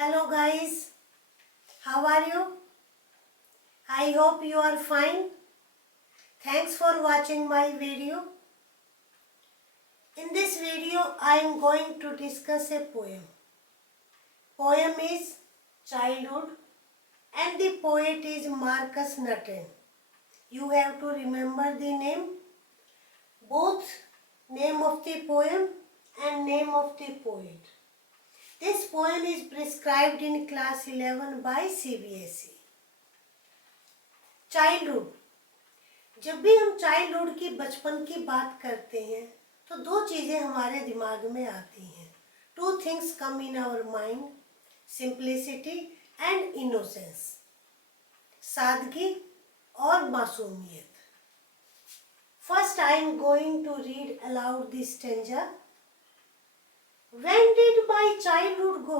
Hello guys, how are you? I hope you are fine. Thanks for watching my video. In this video I am going to discuss a poem. Poem is Childhood and the poet is Marcus Nutten. You have to remember the name, both name of the poem and name of the poet. This poem is prescribed in class 11 by CBSE. Childhood, जब भी हम childhood की बचपन की बात करते हैं तो दो चीज़ें हमारे दिमाग में आती हैं. Two things come in our mind, simplicity and innocence. सादगी और मासूमियत. First I am going to read aloud this stanza. When did my childhood go?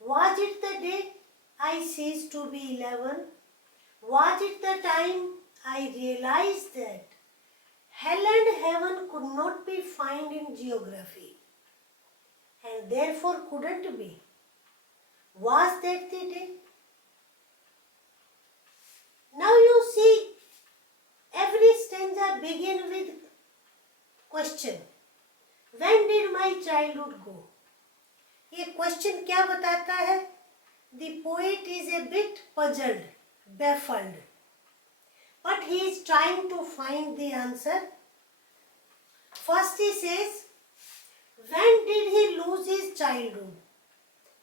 Was it the day I ceased to be 11? Was it the time I realized that hell and heaven could not be found in geography and therefore couldn't be? Was that the day? Now you see, every stanza begins with question. When did my childhood go? ये question क्या बताता है? The poet is a bit puzzled, baffled, but he is trying to find the answer. First he says, when did he lose his childhood?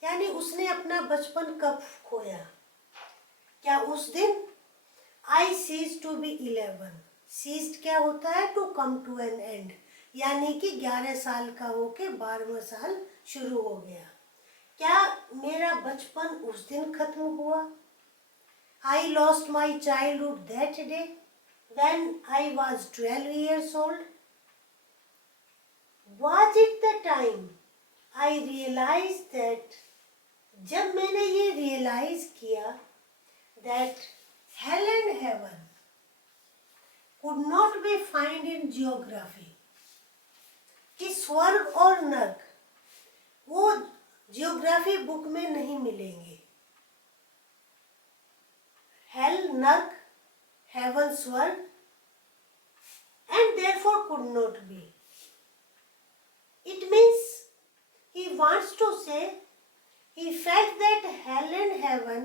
यानी उसने अपना बचपन कब खोया? क्या उस दिन? I ceased to be 11. Ceased क्या होता है? To come to an end. यानी कि 11 साल का होके 12वां साल शुरू हो गया. क्या मेरा बचपन उस दिन खत्म हुआ? I lost my childhood that day when I was 12 years old. Was it the time I realized that, जब मैंने ये realize किया that hell and heaven could not be found in geography, कि स्वर्ग और नरक वो जियोग्राफी बुक में नहीं मिलेंगे. हेल नरक, हेवन स्वर्ग, and therefore could not be. It means he wants to say he felt that hell and heaven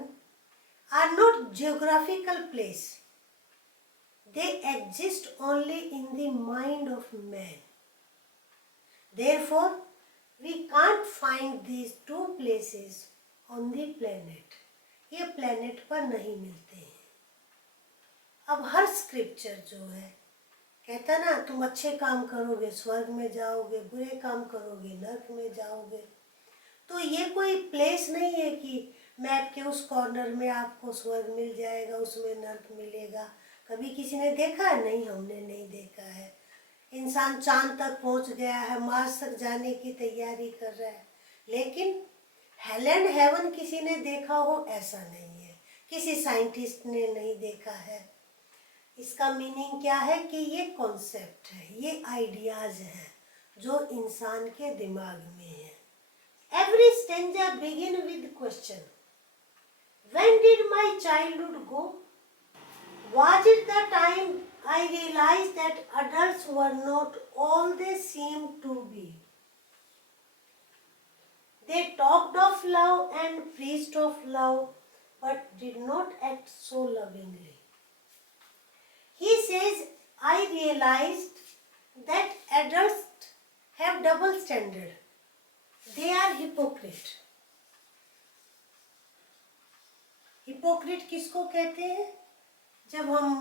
are not geographical place. They exist only in the mind of man. Therefore, we can't find these two places on the planet. ये planet पर नहीं मिलते हैं. अब हर scripture जो है कहता ना, तुम अच्छे काम करोगे स्वर्ग में जाओगे, बुरे काम करोगे नरक में जाओगे. तो ये कोई प्लेस नहीं है कि मैप के उस कॉर्नर में आपको स्वर्ग मिल जाएगा, उसमें नरक मिलेगा. कभी किसी ने देखा है? नहीं, हमने नहीं देखा है. इंसान चांद तक पहुंच गया है, मार्स तक जाने की तैयारी कर रहा है, लेकिन हेल एंड हेवन किसी ने देखा हो ऐसा नहीं है. किसी साइंटिस्ट ने नहीं देखा है. इसका मीनिंग क्या है कि ये कॉन्सेप्ट है, ये आइडियाज हैं जो इंसान के दिमाग में है. Every stanza begin with question. When did my childhood go? Was it the time I realized that adults were not all they seemed to be? They talked of love and preached of love, but did not act so lovingly. He says, I realized that adults have double standard. They are hypocrite. Hypocrite किसको कहते हैं? जब हम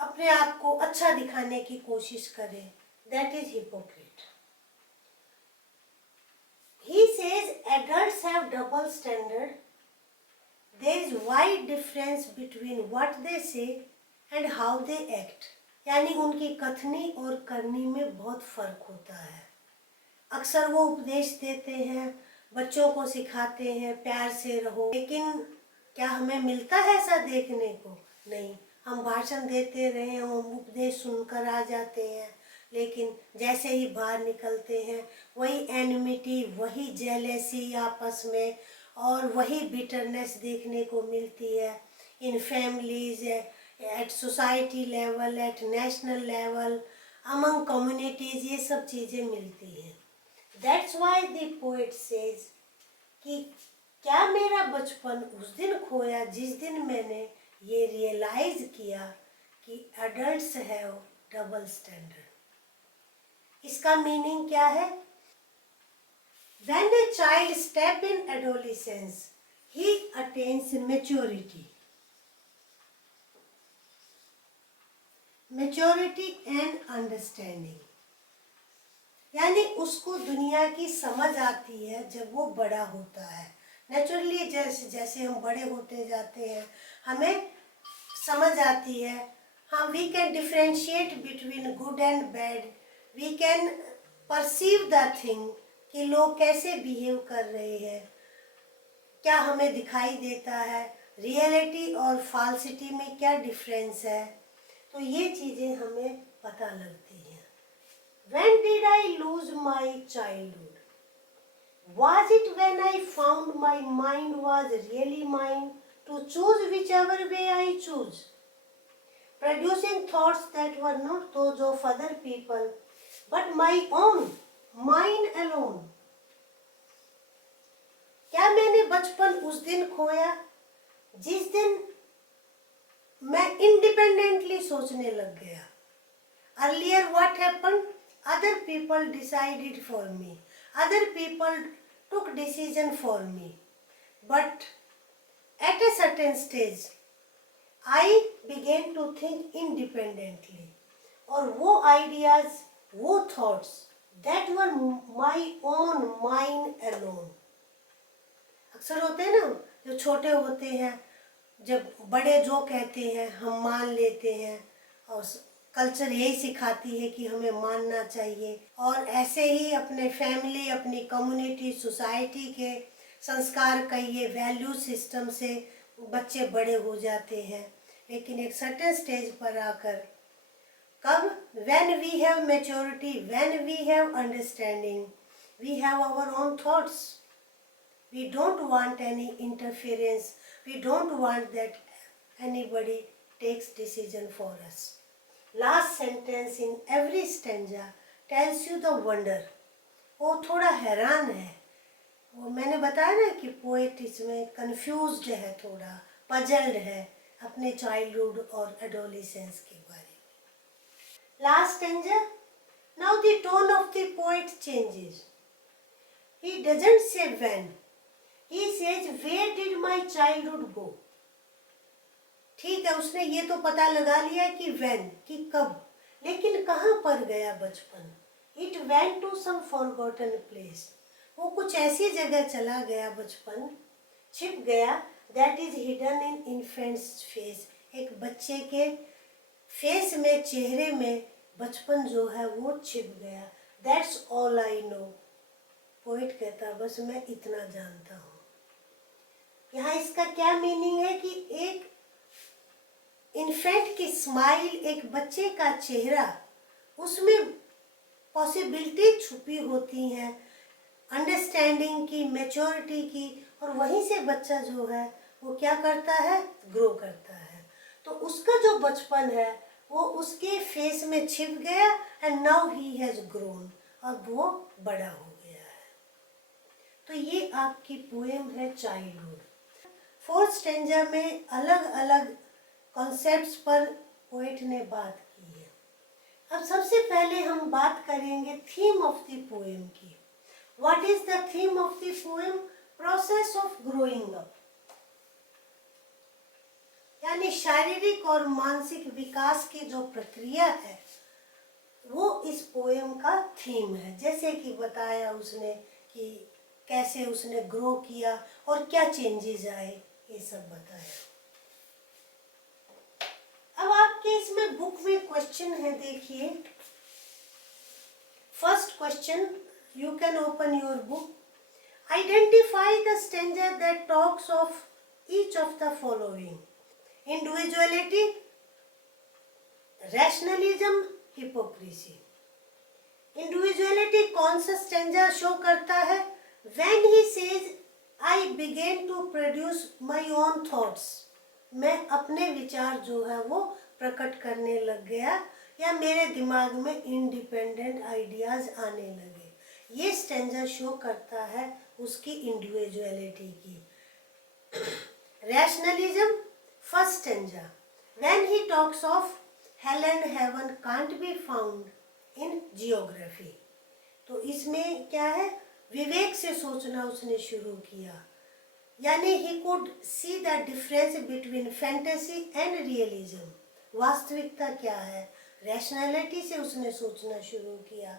अपने आप को अच्छा दिखाने की कोशिश करें, that is hypocrite. He says adults have double standard. There is wide difference between what they say and how they act. यानी उनकी कथनी और करनी में बहुत फर्क होता है. अक्सर वो उपदेश देते हैं, बच्चों को सिखाते हैं प्यार से रहो, लेकिन क्या हमें मिलता है ऐसा देखने को? नहीं. हम भाषण देते रहे, हम उपदेश सुनकर आ जाते हैं, लेकिन जैसे ही बाहर निकलते हैं वही एनिमिटी, वही जेलेसी आपस में, और वही बिटरनेस देखने को मिलती है in families, at society level, at national level, among communities, ये सब चीज़ें मिलती हैं. That's why the poet says कि क्या मेरा बचपन उस दिन खोया जिस दिन मैंने ये रियलाइज किया कि एडल्ट्स हैव डबल स्टैंडर्ड. इसका मीनिंग क्या है? When a child step in adolescence, he attains maturity. Maturity and understanding. यानी उसको दुनिया की समझ आती है जब वो बड़ा होता है. नेचुरली जैसे जैसे हम बड़े होते जाते हैं हमें समझ आती है. हाँ, we can differentiate between good and bad. We can perceive the thing कि लोग कैसे बिहेव कर रहे हैं, क्या हमें दिखाई देता है, रियलिटी और फॉल्सिटी में क्या डिफरेंस है. तो ये चीज़ें हमें पता लगती हैं. When did I lose my childhood? Was it when I found my mind was really mine to choose whichever way I choose, producing thoughts that were not those of other people but my own, mine alone? क्या मैंने बचपन उस दिन खोया जिस दिन मैं independently सोचने लग गया? Earlier what happened? Other people decided for me. Other people took decision for me. But at a certain stage, I began to think independently. और वो ideas, वो thoughts that were my own, mine alone. अक्सर होते हैं ना, जो छोटे होते हैं, जब बड़े जो कहते हैं हम मान लेते हैं, और कल्चर यही सिखाती है कि हमें मानना चाहिए. और ऐसे ही अपने फैमिली, अपनी कम्युनिटी, सोसाइटी के संस्कार का ये वैल्यू सिस्टम से बच्चे बड़े हो जाते हैं. लेकिन एक सर्टेन स्टेज पर आकर कब, when we have maturity, when we have understanding, we have our own thoughts. We don't want any interference. We don't want that anybody takes decision for us. Last sentence in every stanza tells you the wonder. वो थोड़ा हैरान है. वो मैंने बताया ना कि poet इसमें कंफ्यूज्ड है, थोड़ा पजल्ड है अपने चाइल्डहुड और एडोलेसेंस के बारे में. Last stanza. Now the tone of the poet changes. He doesn't say when. He says where did my childhood go. ठीक है, उसने ये तो पता लगा लिया कि when, कि कब, लेकिन कहाँ पर गया बचपन. It went to some forgotten place. वो कुछ ऐसी जगह चला गया बचपन, छिप गया. That is hidden in infant's face. एक बच्चे के फेस में, चेहरे में बचपन जो है वो छिप गया. That's all I know. Poet कहता बस मैं इतना जानता हूँ. यहाँ इसका क्या मीनिंग है कि एक इन्फेंट की स्माइल, एक बच्चे का चेहरा, उसमें पॉसिबिलिटी छुपी होती हैं अंडरस्टैंडिंग की, मैच्योरिटी की. और वहीं से बच्चा जो है वो क्या करता है, ग्रो करता है. तो उसका जो बचपन है वो उसके फेस में छिप गया. And now he has grown, और वो बड़ा हो गया है. तो ये आपकी पोएम है चाइल्डहुड. फोर्थ स्टैंजा में अलग अलग कॉन्सेप्ट्स पर पोएट ने बात की है. अब सबसे पहले हम बात करेंगे थीम ऑफ द पोएम की. What is the theme of the poem? Process of growing up. यानी शारीरिक और मानसिक विकास की जो प्रक्रिया है वो इस पोएम का थीम है. जैसे कि बताया उसने कि कैसे उसने ग्रो किया और क्या चेंजेस आए, ये सब बताया. अब आपके इसमें बुक में क्वेश्चन है, देखिए. First question, you can open your book. Identify the stanza that talks of each of the following: individuality, rationalism, hypocrisy. Individuality कौन सा स्टेंजा शो करता है? When he says I begin to produce my own thoughts, मैं अपने विचार जो है वो प्रकट करने लग गया या मेरे दिमाग में इंडिपेंडेंट आइडियाज आने लगे। ये स्टेंजा शो करता है उसकी इंडिविजुअलिटी की। Rationalism, first stanza, when he talks of hell and heaven can't be found in geography, तो इसमें क्या है, विवेक से सोचना उसने शुरू किया, यानी he could see the difference between fantasy and realism, वास्तविकता क्या है, रैशनैलिटी से उसने सोचना शुरू किया,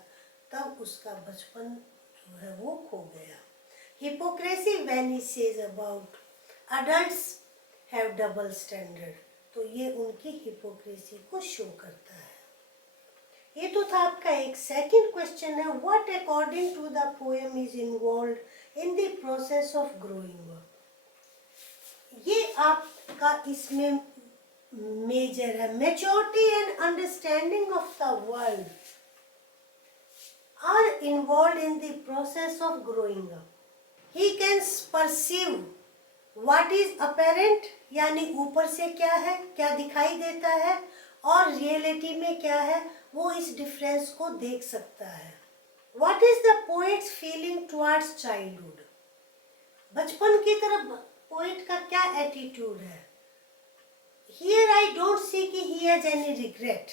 तब उसका बचपन जो है वो खो गया। Hypocrisy when he says about adults have double standard, तो ये उनकी हिपोक्रेसी को शो करता है। ये तो था आपका एक। सेकंड क्वेश्चन है, what according to the poem is involved in the process of growing up. ये आपका इसमें मेजर है, maturity and understanding of the world are involved in the process of growing up. He can perceive what is apparent, यानी ऊपर से क्या है, क्या दिखाई देता है, और रियलिटी में क्या है, वो इस डिफरेंस को देख सकता है। What is the poets feeling towards childhood, बचपन की तरफ पोएट का क्या एटीट्यूड है। हियर आई डोंट सी कि ही हैज एनी रिग्रेट।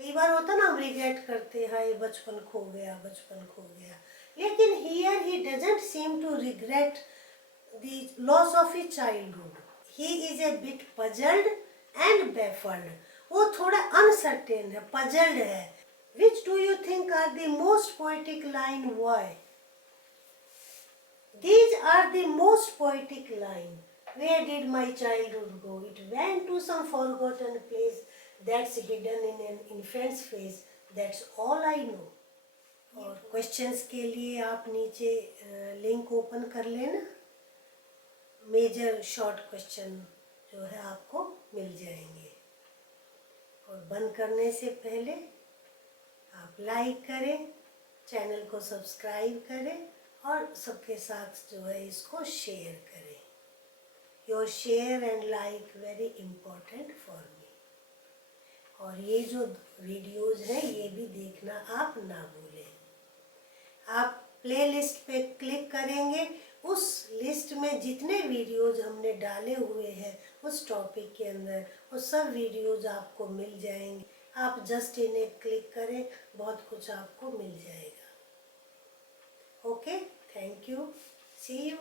कई बार होता ना, हम रिग्रेट करते हैं ये बचपन खो गया, बचपन खो गया, लेकिन here he doesn't seem to regret the loss of his childhood. He is a bit puzzled and baffled. वो थोड़ा uncertain है, puzzled है. Which do you think are the most poetic line? Why? These are the most poetic line. Where did my childhood go? It went to some forgotten place that's hidden in an infant's face. That's all I know. और questions के लिए आप नीचे link open कर लेना, major short question जो है आपको मिल जाएंगे। और बंद करने से पहले आप लाइक करें, चैनल को सब्सक्राइब करें और सबके साथ जो है इसको शेयर करें। Your share and like very important for me. और ये जो वीडियोज़ हैं ये भी देखना आप ना भूलें। आप प्लेलिस्ट पे क्लिक करेंगे, उस लिस्ट में जितने वीडियोज़ हमने डाले हुए हैं उस टॉपिक के अंदर वो सब वीडियोज़ आपको मिल जाएंगे। आप जस्ट इन्हें क्लिक करें, बहुत कुछ आपको मिल जाएगा। Okay, thank you, see you.